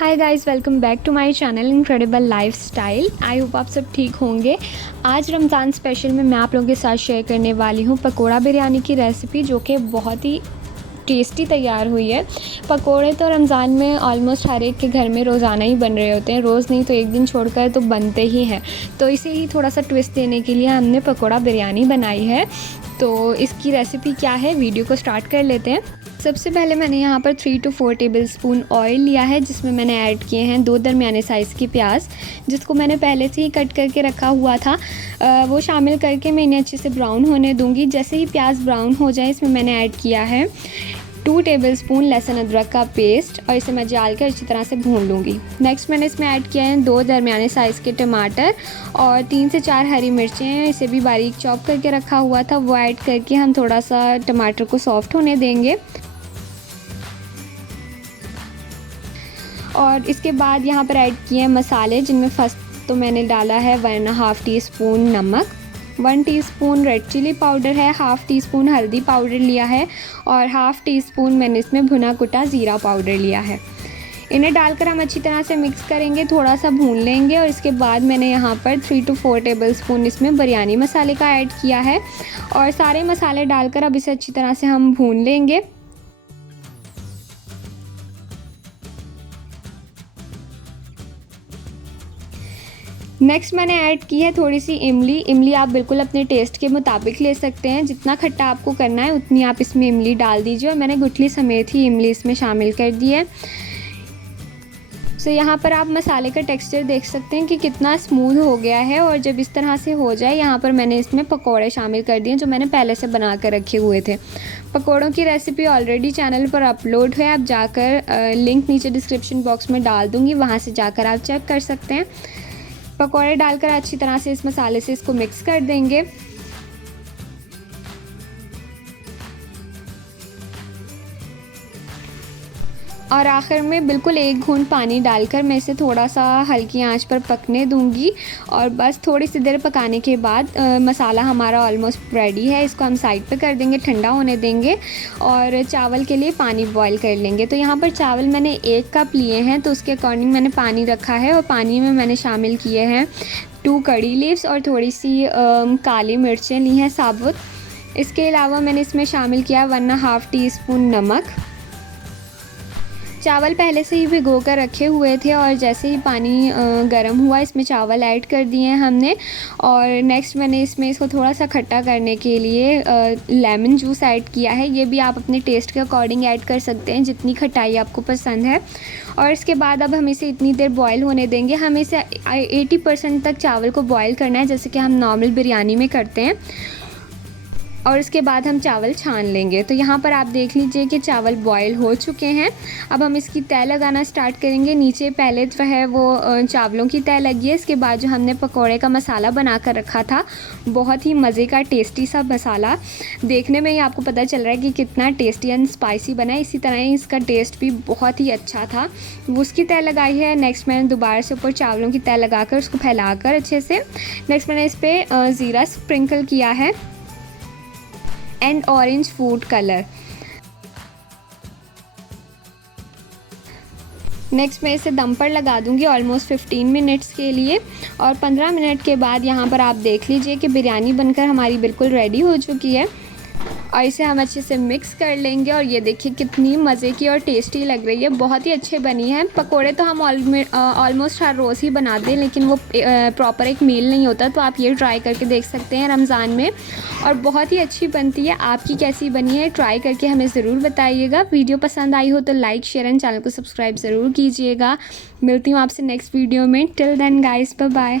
Hi guys, welcome back to my channel incredible lifestyle. I hope आप सब ठीक होंगे। आज रमज़ान स्पेशल में मैं आप लोगों के साथ शेयर करने वाली हूँ पकोड़ा बिरयानी की रेसिपी, जो कि बहुत ही टेस्टी तैयार हुई है। पकोड़े तो रमज़ान में ऑलमोस्ट हर एक के घर में रोज़ाना ही बन रहे होते हैं, रोज़ नहीं तो एक दिन छोड़कर तो बनते ही हैं। तो इसे ही थोड़ा सा ट्विस्ट देने के लिए हमने पकोड़ा बिरयानी बनाई है। तो इसकी रेसिपी क्या है, वीडियो को स्टार्ट कर लेते हैं। सबसे पहले मैंने यहाँ पर 3 to 4 टेबलस्पून ऑयल लिया है, जिसमें मैंने ऐड किए हैं 2 दरमियाने साइज़ की प्याज, जिसको मैंने पहले से ही कट करके रखा हुआ था। वो शामिल करके मैं इन्हें अच्छे से ब्राउन होने दूंगी। जैसे ही प्याज ब्राउन हो जाए, इसमें मैंने ऐड किया है 2 टेबलस्पून लहसुन अदरक का पेस्ट, और इसे मैं डाल कर अच्छी तरह से भून लूँगी। नेक्स्ट मैंने इसमें ऐड किया है 2 दरमियाने साइज़ के टमाटर और 3 से 4 हरी मिर्चें हैं, इसे भी बारीक चॉप करके रखा हुआ था। वो ऐड करके हम थोड़ा सा टमाटर को सॉफ्ट होने देंगे। और इसके बाद यहाँ पर ऐड किए हैं मसाले, जिनमें फर्स्ट तो मैंने डाला है 1.5 टीस्पून नमक, 1 टीस्पून रेड चिली पाउडर है, 1/2 टीस्पून हल्दी पाउडर लिया है, और 1/2 टीस्पून मैंने इसमें भुना कुटा ज़ीरा पाउडर लिया है। इन्हें डालकर हम अच्छी तरह से मिक्स करेंगे, थोड़ा सा भून लेंगे। और इसके बाद मैंने यहाँ पर 3 to 4 टेबलस्पून इसमें बिरयानी मसाले का ऐड किया है, और सारे मसाले डालकर अब इसे अच्छी तरह से हम भून लेंगे। नेक्स्ट मैंने ऐड की है थोड़ी सी इमली आप बिल्कुल अपने टेस्ट के मुताबिक ले सकते हैं। जितना खट्टा आपको करना है उतनी आप इसमें इमली डाल दीजिए, और मैंने गुठली समेत ही इमली इसमें शामिल कर दी है। यहाँ पर आप मसाले का टेक्सचर देख सकते हैं कि कितना स्मूथ हो गया है। और जब इस तरह से हो जाए, यहाँ पर मैंने इसमें पकोड़े शामिल कर दिए, जो मैंने पहले से बना कर रखे हुए थे। पकोड़ों की रेसिपी ऑलरेडी चैनल पर अपलोड है, आप जाकर लिंक नीचे डिस्क्रिप्शन बॉक्स में डाल दूँगी, वहाँ से जाकर आप चेक कर सकते हैं। पकोड़े डालकर अच्छी तरह से इस मसाले से इसको मिक्स कर देंगे। और आखिर में बिल्कुल 1 घूंट पानी डालकर मैं इसे थोड़ा सा हल्की आंच पर पकने दूंगी। और बस थोड़ी सी देर पकाने के बाद मसाला हमारा ऑलमोस्ट रेडी है। इसको हम साइड पे कर देंगे, ठंडा होने देंगे, और चावल के लिए पानी बॉईल कर लेंगे। तो यहाँ पर चावल मैंने 1 कप लिए हैं, तो उसके अकॉर्डिंग मैंने पानी रखा है। और पानी में मैंने शामिल किए हैं 2 कड़ी लीव्स और थोड़ी सी काली मिर्चें ली हैं साबुत। इसके अलावा मैंने इसमें शामिल किया 1.5 टीस्पून नमक। चावल पहले से ही भिगो कर रखे हुए थे, और जैसे ही पानी गर्म हुआ, इसमें चावल ऐड कर दिए हैं हमने। और नेक्स्ट मैंने इसमें इसको थोड़ा सा खट्टा करने के लिए लेमन जूस ऐड किया है। ये भी आप अपने टेस्ट के अकॉर्डिंग ऐड कर सकते हैं, जितनी खटाई आपको पसंद है। और इसके बाद अब हम इसे इतनी देर बॉईल होने देंगे। हमें इसे 80% तक चावल को बॉईल करना है, जैसे कि हम नॉर्मल बिरयानी में करते हैं। और इसके बाद हम चावल छान लेंगे। तो यहाँ पर आप देख लीजिए कि चावल बॉईल हो चुके हैं। अब हम इसकी तह लगाना स्टार्ट करेंगे। नीचे पहले जो है वो चावलों की तह लगी है। इसके बाद जो हमने पकोड़े का मसाला बना कर रखा था, बहुत ही मज़े का टेस्टी सा मसाला, देखने में ही आपको पता चल रहा है कि कितना टेस्टी एंड स्पाइसी बना है। इसी तरह ही इसका टेस्ट भी बहुत ही अच्छा था। उसकी तह लगाई है। नेक्स्ट मैंने दोबारा से ऊपर चावलों की तह लगाकर उसको फैलाकर अच्छे से, नेक्स्ट मैंने इस पर ज़ीरा स्प्रिंकल किया है and orange food colour. Next मैं इसे दम पर लगा दूंगी ऑलमोस्ट 15 मिनट्स के लिए। और 15 मिनट के बाद यहाँ पर आप देख लीजिए कि बिरयानी बनकर हमारी बिल्कुल रेडी हो चुकी है। और इसे हम अच्छे से मिक्स कर लेंगे। और ये देखिए कितनी मज़े की और टेस्टी लग रही है, बहुत ही अच्छे बनी है। पकोड़े तो हम ऑलमोस्ट हर रोज़ ही बनाते हैं, लेकिन वो प्रॉपर एक मील नहीं होता। तो आप ये ट्राई करके देख सकते हैं रमज़ान में, और बहुत ही अच्छी बनती है। आपकी कैसी बनी है, ट्राई करके हमें ज़रूर बताइएगा। वीडियो पसंद आई हो तो लाइक, शेयर एंड चैनल को सब्सक्राइब ज़रूर कीजिएगा। मिलती हूँ आपसे नेक्स्ट वीडियो में। Till then guys, bye bye.